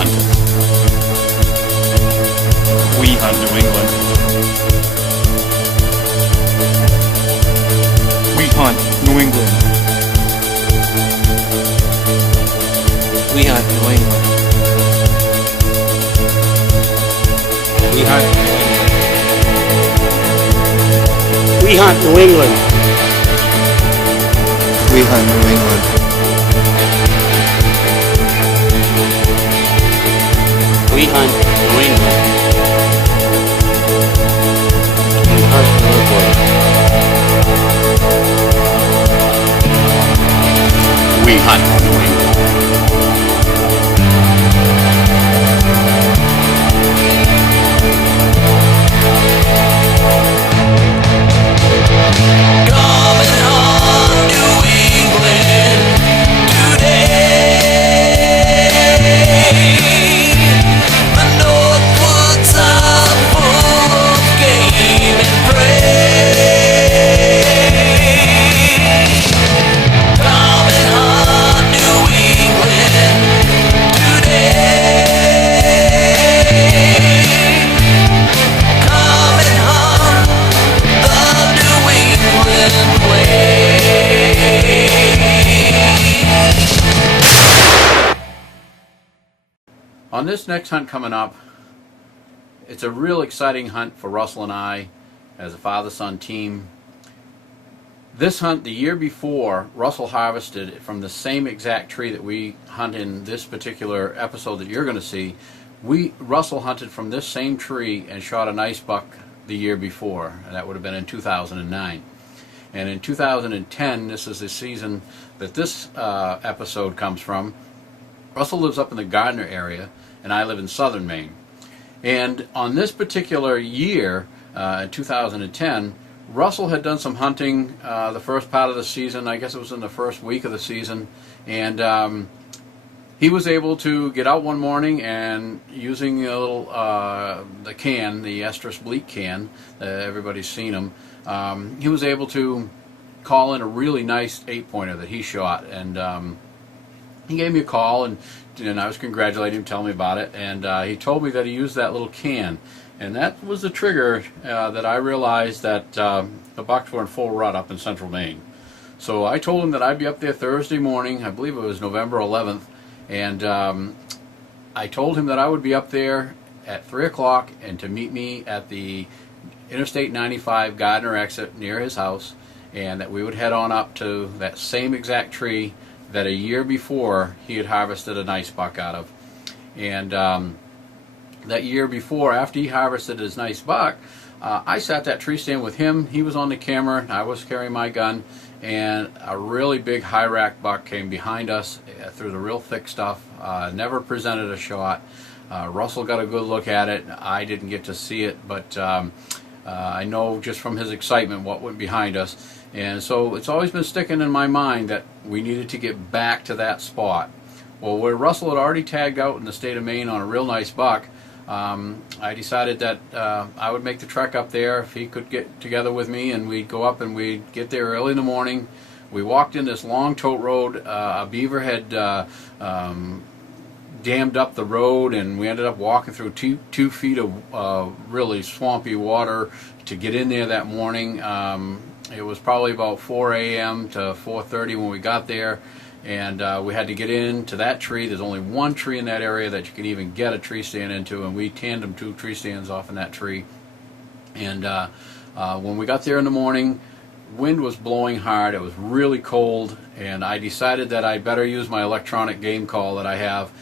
hunters. We hunt New England. We hunt New England. We hunt New England. We hunt New England. We hunt New England. We hunt New England. We hunt New England. We hunt New England. We hunt New England. On this next hunt coming up, it's a real exciting hunt for Russell and I as a father-son team. This hunt, the year before, Russell harvested from the same exact tree that we hunt in this particular episode that you're going to see. Russell hunted from this same tree and shot a nice buck the year before, and that would have been in 2009. And in 2010, this is the season that this episode comes from. Russell lives up in the Gardner area, and I live in southern Maine. And on this particular year, in 2010, Russell had done some hunting the first part of the season. I guess it was in the first week of the season. And he was able to get out one morning and using a little, the can, the estrus bleak can, everybody's seen them, he was able to call in a really nice 8-pointer that he shot. And he gave me a call, and I was congratulating him, telling me about it, and he told me that he used that little can, and that was the trigger that I realized that the bucks were in full rut up in central Maine. So I told him that I'd be up there Thursday morning, I believe it was November 11th, and I told him that I would be up there at 3 o'clock and to meet me at the Interstate 95 Gardner exit near his house, and that we would head on up to that same exact tree that a year before he had harvested a nice buck out of. And that year before, after he harvested his nice buck, I sat that tree stand with him. He was on the camera, I was carrying my gun, and a really big high rack buck came behind us through the real thick stuff, never presented a shot. Russell got a good look at it. I didn't get to see it, but I know just from his excitement what went behind us. And so it's always been sticking in my mind that we needed to get back to that spot. Well, where Russell had already tagged out in the state of Maine on a real nice buck, I decided that I would make the trek up there if he could get together with me, and we'd go up and we'd get there early in the morning. We walked in this long tote road. A beaver had dammed up the road, and we ended up walking through two feet of really swampy water to get in there that morning. It was probably about 4 a.m. to 4:30 when we got there, and we had to get into that tree. There's only one tree in that area that you can even get a tree stand into, and we tandem 2 tree stands off in that tree. And when we got there in the morning, wind was blowing hard. It was really cold, and I decided that I'd better use my electronic game call that I have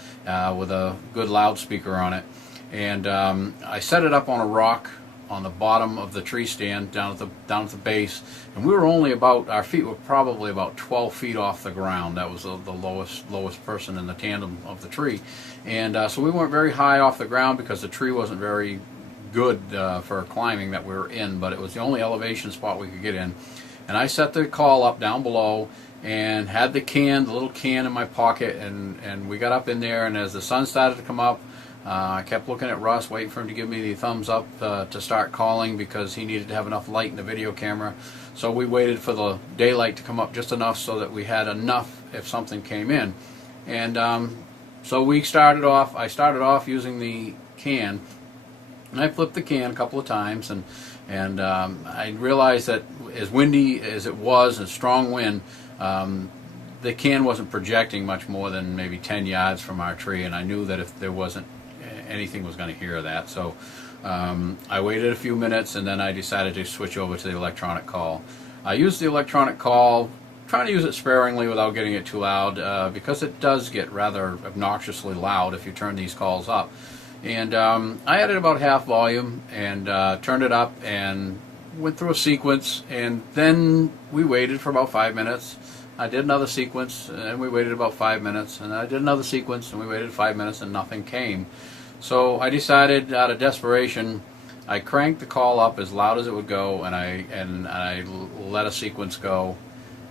with a good loudspeaker on it. And I set it up on a rock on the bottom of the tree stand down at the base, and we were only about, our feet were probably about 12 feet off the ground. That was the lowest person in the tandem of the tree. And so we weren't very high off the ground because the tree wasn't very good for climbing that we were in, but it was the only elevation spot we could get in. And I set the call up down below and had the little can in my pocket, and we got up in there, and as the sun started to come up, I kept looking at Russ, waiting for him to give me the thumbs up to start calling, because he needed to have enough light in the video camera. So we waited for the daylight to come up just enough so that we had enough if something came in. And So I started off using the can, and I flipped the can a couple of times, and I realized that as windy as it was, a strong wind, the can wasn't projecting much more than maybe 10 yards from our tree, and I knew that if there wasn't anything was going to hear that. So I waited a few minutes, and then I decided to switch over to the electronic call. I used the electronic call, trying to use it sparingly without getting it too loud, because it does get rather obnoxiously loud if you turn these calls up. And I had it about half volume and turned it up and went through a sequence, and then we waited for about 5 minutes. I did another sequence, and we waited about 5 minutes, and I did another sequence, and we waited 5 minutes, and nothing came. So I decided, out of desperation, I cranked the call up as loud as it would go, and I let a sequence go,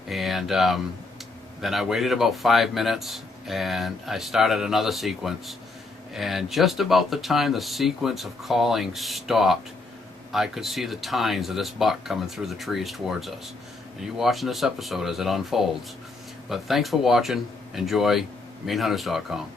and then I waited about 5 minutes, and I started another sequence. And just about the time the sequence of calling stopped, I could see the tines of this buck coming through the trees towards us. And you're watching this episode as it unfolds. But thanks for watching. Enjoy. MaineHunters.com.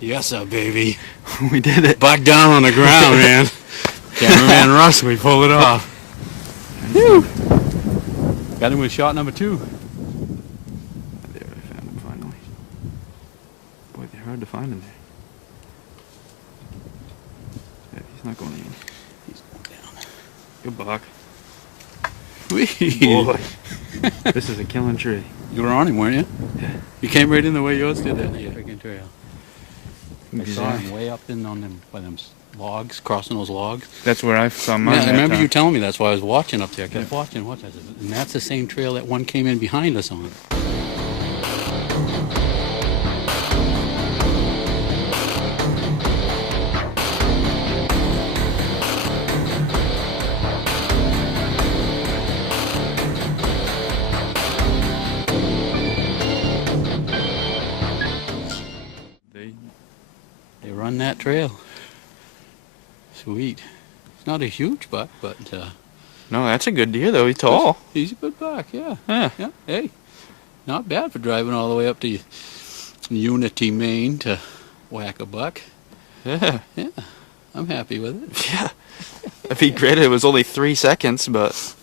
Yes, sir, baby. We did it. Buck down on the ground, man. Cameraman Russ, we pulled it off. Whew. Got him with shot number 2. There, I found him finally. Boy, they're hard to find in there. Yeah, he's not going in. He's going down. Good buck. Whee. Boy, this is a killing tree. You were on him, weren't you? Yeah. You came right in the way yours did that freaking trail. I saw Bizarre. him way up in on them by them logs, crossing those logs. That's where I saw mine. Yeah, I that remember time. you telling me that's why I was watching up there. I kept watching, and that's the same trail that one came in behind us on. They run that trail. Sweet. It's not a huge buck, but No, that's a good deer though. He's tall. he's a good buck, yeah. Yeah. Yeah, hey, not bad for driving all the way up to Unity, Maine to whack a buck. Yeah. Yeah, I'm happy with it. Yeah. If he graded, it was only 3 seconds, but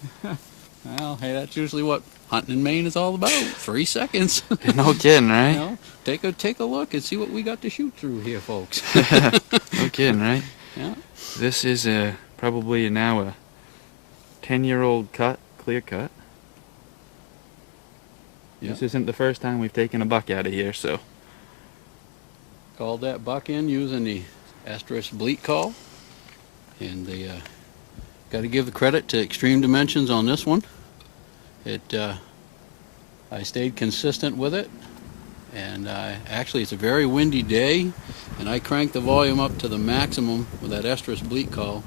Well, hey, that's usually what hunting in Maine is all about. 3 seconds. no kidding, right? You know, take a look and see what we got to shoot through here, folks. No kidding, right? Yeah. This is probably now a 10-year-old cut, clear cut. Yeah. This isn't the first time we've taken a buck out of here, so. Called that buck in using the asterisk bleat call, and they got to give the credit to Extreme Dimensions on this one. I stayed consistent with it, and actually it's a very windy day, and I cranked the volume up to the maximum with that asterisk bleat call,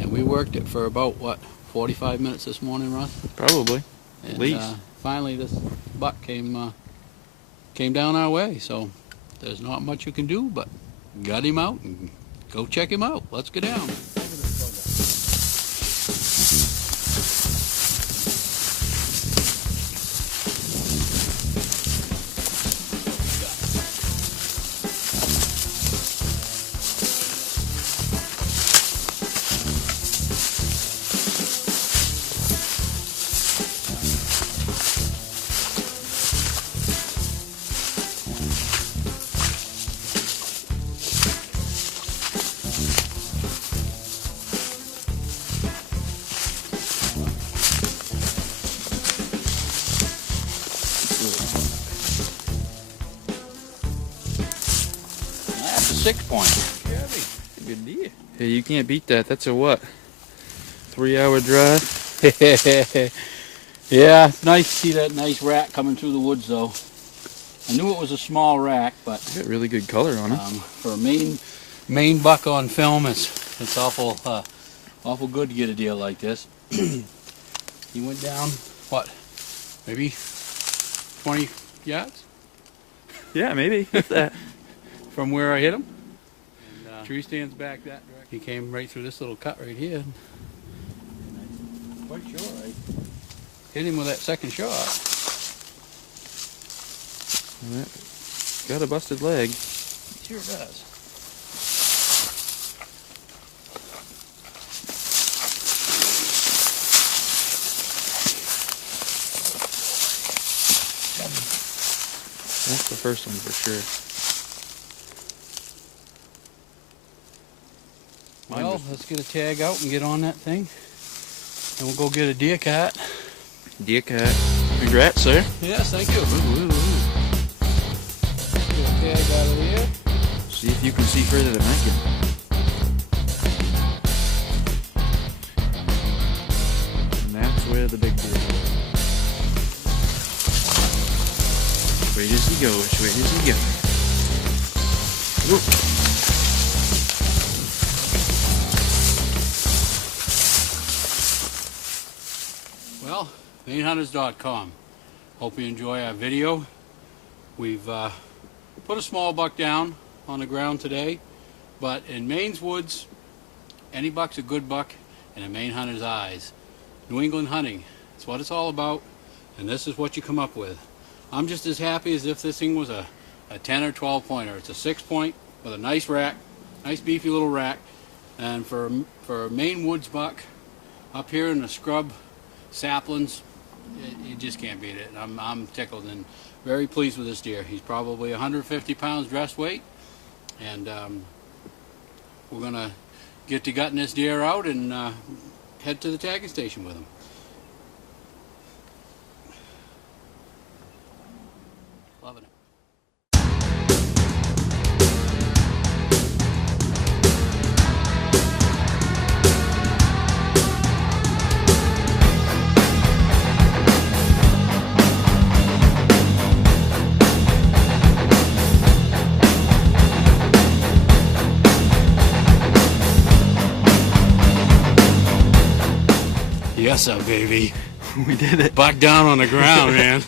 and we worked it for about 45 minutes this morning, Russ. Probably. And, At least. finally this buck came down our way, so there's not much you can do but gut him out and go check him out. Let's get down. 6 point. Good deal. Hey, you can't beat that. That's a what? 3-hour drive? Yeah, nice to see that nice rack coming through the woods though. I knew it was a small rack, but Got really good color on it. for a Maine buck on film, it's awful good to get a deal like this. He went down, what, maybe 20 yards Yeah, maybe. What's that? from where I hit him. And, tree stands back that direction. He came right through this little cut right here. And I'm quite sure I hit him with that second shot. Got a busted leg. Sure does. That's the first one for sure. Well, let's get a tag out and get on that thing. And we'll go get a deer cat. Deer cat. Congrats, sir. Yes, thank you. Get a tag out of here. See if you can see further than I can. And that's where the big deal is. Where does he go? Which way does he go? Oop. Well, MaineHunters.com. Hope you enjoy our video. We've put a small buck down on the ground today, but in Maine's woods, any buck's a good buck in a Maine hunter's eyes. New England hunting, it's what it's all about, and this is what you come up with. I'm just as happy as if this thing was a 10 or 12 pointer. It's a 6 point with a nice rack, nice beefy little rack, and for a Maine woods buck up here in the scrub saplings, you just can't beat it. I'm tickled and very pleased with this deer. He's probably 150 pounds dress weight, and we're gonna get to gutting this deer out and head to the tagging station with him. Loving it. Yes, sir, baby. We did it. Buck down on the ground, man.